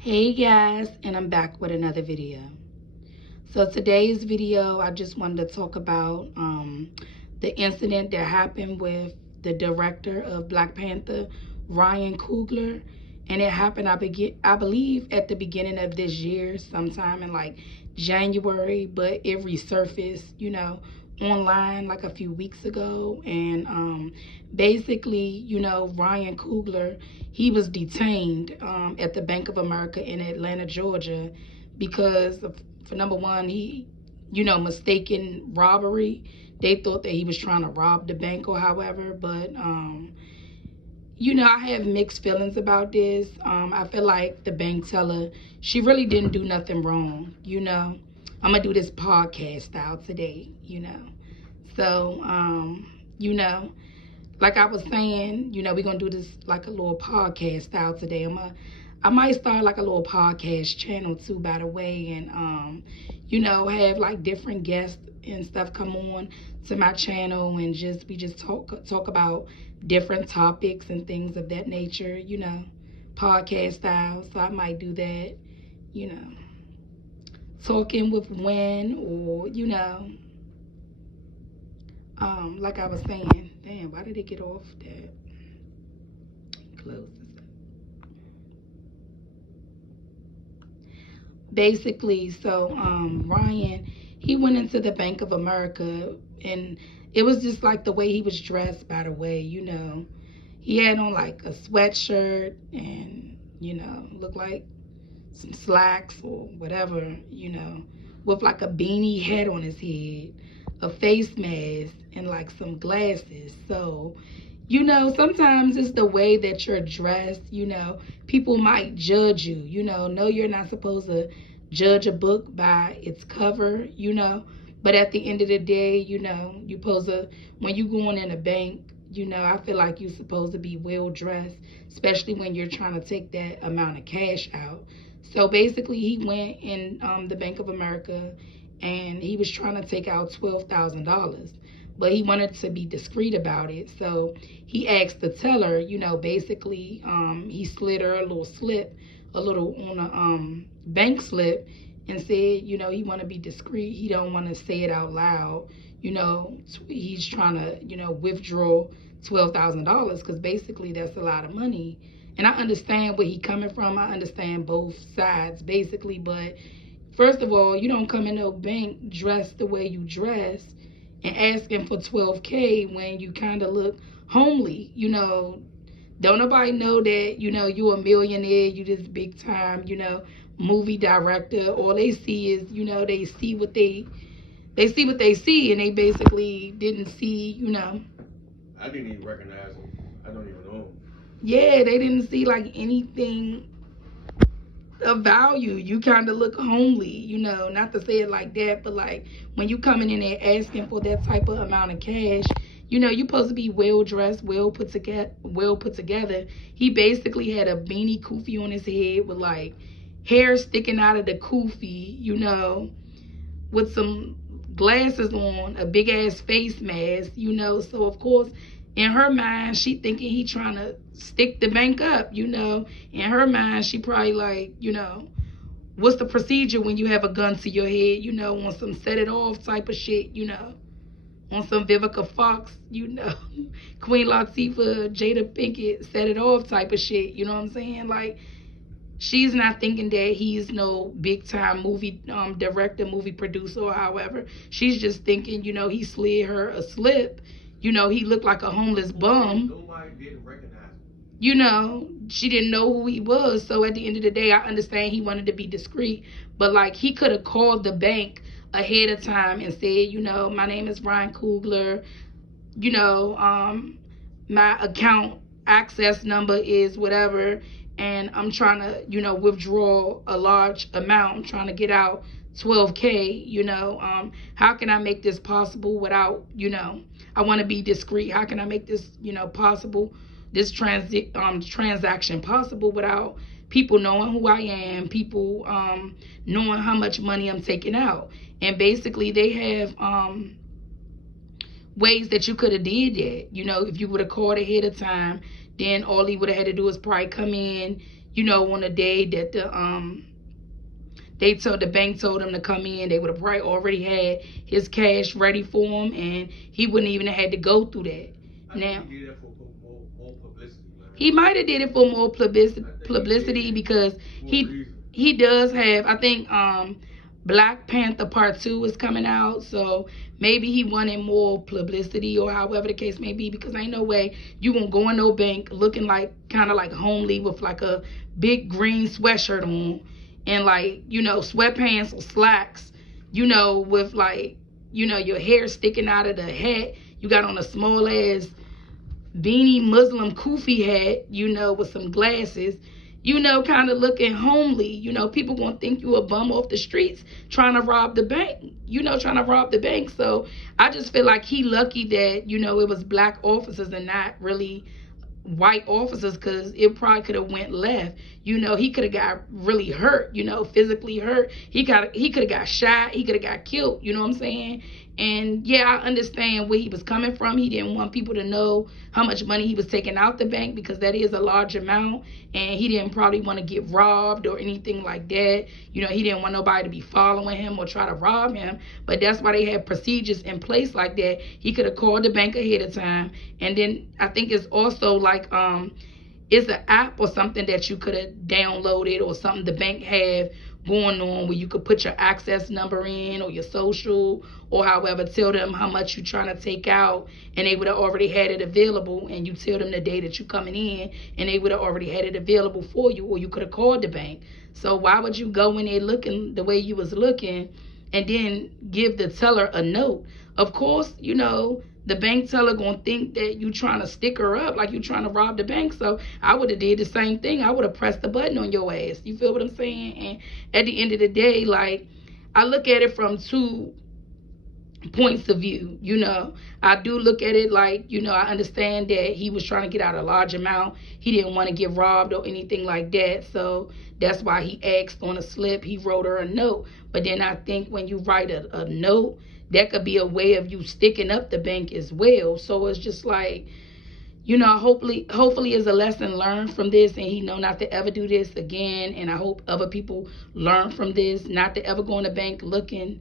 Hey guys, and I'm back with another video. So today's video, I just wanted to talk about the incident that happened with the director of Black Panther, Ryan Coogler, and it happened, I believe, at the beginning of this year, sometime in like January, but it resurfaced, online like a few weeks ago. And basically, Ryan Coogler, he was detained at the Bank of America in Atlanta, Georgia, because for number one, he mistaken robbery. They thought that he was trying to rob the bank or however, but I have mixed feelings about this. I feel like the bank teller, she really didn't do nothing wrong. I'm gonna do this podcast style today. So, like I was saying, we're gonna do this like a little podcast style today. I might start like a little podcast channel too, by the way, and have like different guests and stuff come on to my channel, and we just talk about different topics and things of that nature, podcast style. So I might do that, talking with Win, or like I was saying. Damn, why did it get off that? Close this. Basically, so Ryan, he went into the Bank of America, and it was just like the way he was dressed, by the way. He had on like a sweatshirt and looked like some slacks or whatever, with like a beanie hat on his head, a face mask, and like some glasses. So sometimes it's the way that you're dressed. People might judge you. No, you're not supposed to judge a book by its cover, but at the end of the day, you supposed to, when you going in a bank, I feel like you're supposed to be well dressed, especially when you're trying to take that amount of cash out. So basically, he went in the Bank of America, and he was trying to take out $12,000, but he wanted to be discreet about it. So he asked the teller, basically, he slid her a little slip, a little on a bank slip, and said, he want to be discreet. He don't want to say it out loud. He's trying to, withdraw $12,000, because basically that's a lot of money. And I understand where he coming from. I understand both sides, basically. But first of all, you don't come in no bank dressed the way you dress and asking for 12K when you kind of look homely. Don't nobody know that, you a millionaire, you this big time, movie director. All they see is, they see what they see, and they basically didn't see, I didn't even recognize him. I don't even know him. Yeah, they didn't see like anything of value. You kind of look homely, not to say it like that, but like when you coming in there asking for that type of amount of cash, you're supposed to be well dressed, well put together. He basically had a beanie kufi on his head with like hair sticking out of the kufi, with some glasses on, a big ass face mask, So of course, in her mind, she thinking he trying to stick the bank up, In her mind, she probably like, what's the procedure when you have a gun to your head, on some set it off type of shit, on some Vivica Fox, Queen Latifah, Jada Pinkett, set it off type of shit, you know what I'm saying? Like, she's not thinking that he's no big time movie director, movie producer, or however. She's just thinking, he slid her a slip. He looked like a homeless bum. Nobody didn't recognize him. She didn't know who he was. So at the end of the day, I understand he wanted to be discreet, but like he could have called the bank ahead of time and said, my name is Ryan Coogler. My account access number is whatever, and I'm trying to, withdraw a large amount. I'm trying to get out 12K. How can I make this possible without, I want to be discreet. How can I make this, possible, this transaction possible without people knowing who I am, people knowing how much money I'm taking out? And basically they have ways that you could have did that. If you would have called ahead of time, then all he would have had to do is probably come in, on the day that the bank told him to come in, they would have probably already had his cash ready for him, and he wouldn't even have had to go through that. Now, he did that for more publicity, man. He might have did it for more publicity because he does have. I think Black Panther Part 2 is coming out, so maybe he wanted more publicity or however the case may be. Because ain't no way you gonna go in no bank looking like kind of like homely with like a big green sweatshirt on and like sweatpants or slacks, with like your hair sticking out of the hat. You got on a small ass beanie Muslim kufi hat, with some glasses, kind of looking homely. People gonna think you a bum off the streets trying to rob the bank, trying to rob the bank. So I just feel like he lucky that, it was black officers and not really white officers, because it probably could have went left. He could have got really hurt, physically hurt. He could have got shot. He could have got killed. You know what I'm saying? And yeah, I understand where he was coming from. He didn't want people to know how much money he was taking out the bank, because that is a large amount, and he didn't probably want to get robbed or anything like that. He didn't want nobody to be following him or try to rob him. But that's why they had procedures in place like that. He could have called the bank ahead of time. And then I think it's also like it's an app or something that you could have downloaded, or something the bank have going on, where you could put your access number in or your social, or however, tell them how much you're trying to take out, and they would have already had it available. And you tell them the day that you're coming in, and they would have already had it available for you, or you could have called the bank. So why would you go in there looking the way you was looking and then give the teller a note? Of course, the bank teller gonna think that you trying to stick her up, like you trying to rob the bank. So I would have did the same thing. I would have pressed the button on your ass. You feel what I'm saying? And at the end of the day, like, I look at it from two points of view. I do look at it like, I understand that he was trying to get out a large amount. He didn't want to get robbed or anything like that. So that's why he asked on a slip. He wrote her a note. But then I think when you write a note, that could be a way of you sticking up the bank as well. So it's just like, hopefully is a lesson learned from this, and he know not to ever do this again. And I hope other people learn from this, not to ever go in the bank looking,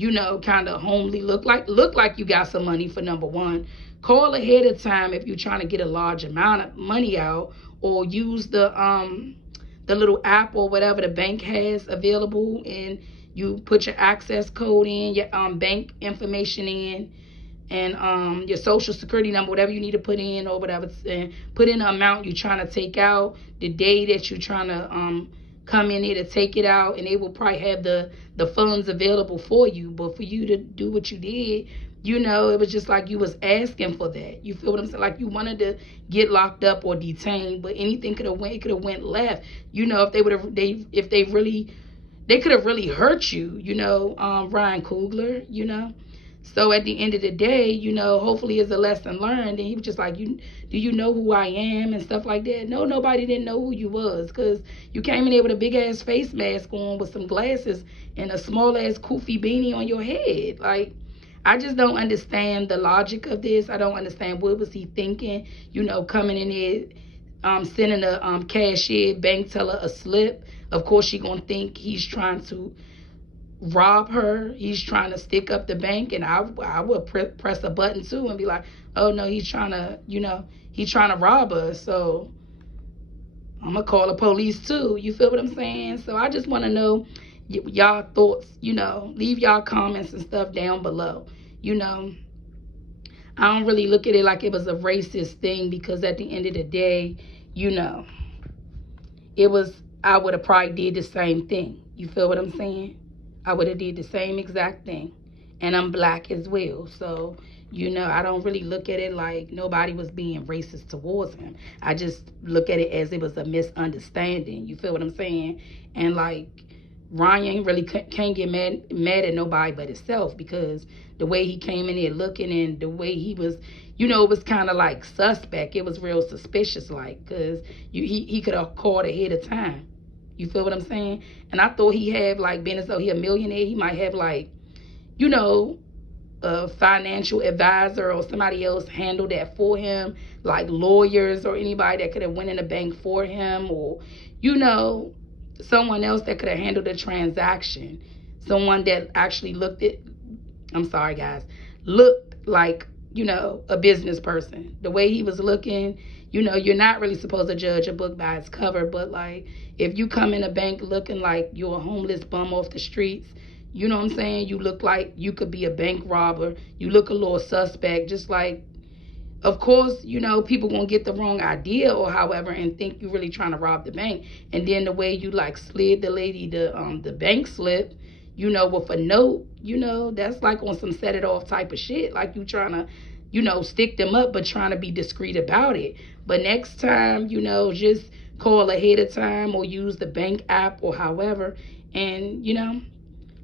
kind of homely. Look like you got some money, for number one. Call ahead of time if you're trying to get a large amount of money out, or use the little app or whatever the bank has available, and you put your access code in, your bank information in, and your social security number, whatever you need to put in, or whatever, and put in the amount you're trying to take out, the day that you're trying to come in here to take it out, and they will probably have the funds available for you. But for you to do what you did, it was just like you was asking for that. You feel what I'm saying? Like you wanted to get locked up or detained, but anything could have went. It could have went left. They could have really hurt you. Ryan Coogler. So at the end of the day, hopefully it's a lesson learned. And he was just like, do you know who I am and stuff like that? No, nobody didn't know who you was, because you came in there with a big ass face mask on, with some glasses and a small ass kufi beanie on your head. Like, I just don't understand the logic of this. I don't understand what was he thinking, coming in there, sending a cashier, bank teller a slip. Of course she gonna think he's trying to rob her. He's trying to stick up the bank, and I would press a button too and be like, oh no, he's trying to rob us. So I'm gonna call the police too. You feel what I'm saying? So I just want to know y'all thoughts. Leave y'all comments and stuff down below. I don't really look at it like it was a racist thing, because at the end of the day, I would have probably did the same thing. You feel what I'm saying? I would have did the same exact thing. And I'm black as well. So, I don't really look at it like nobody was being racist towards him. I just look at it as it was a misunderstanding. You feel what I'm saying? And like, Ryan really can't get mad at nobody but himself, because the way he came in there looking, and the way he was, it was kind of like suspect. It was real suspicious, like, because he could have called ahead of time. You feel what I'm saying? And I thought he had, like, being as though he a millionaire, he might have, like, a financial advisor or somebody else handle that for him, like lawyers or anybody that could have went in the bank for him, or you know, someone else that could have handled the transaction, someone that actually I'm sorry guys, looked like, a business person. The way he was looking, you're not really supposed to judge a book by its cover, but like if you come in a bank looking like you're a homeless bum off the streets, you know what I'm saying? You look like you could be a bank robber. You look a little suspect, just like, of course, people gonna get the wrong idea or however and think you really trying to rob the bank. And then the way you like slid the lady the bank slip, with a note, that's like on some set it off type of shit. Like you trying to, stick them up, but trying to be discreet about it. But next time, just call ahead of time or use the bank app or however. And,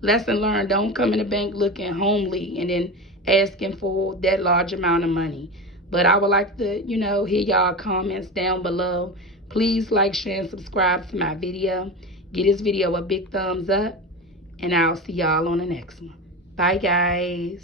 lesson learned, don't come in the bank looking homely and then asking for that large amount of money. But I would like to, hear y'all comments down below. Please like, share, and subscribe to my video. Give this video a big thumbs up. And I'll see y'all on the next one. Bye, guys.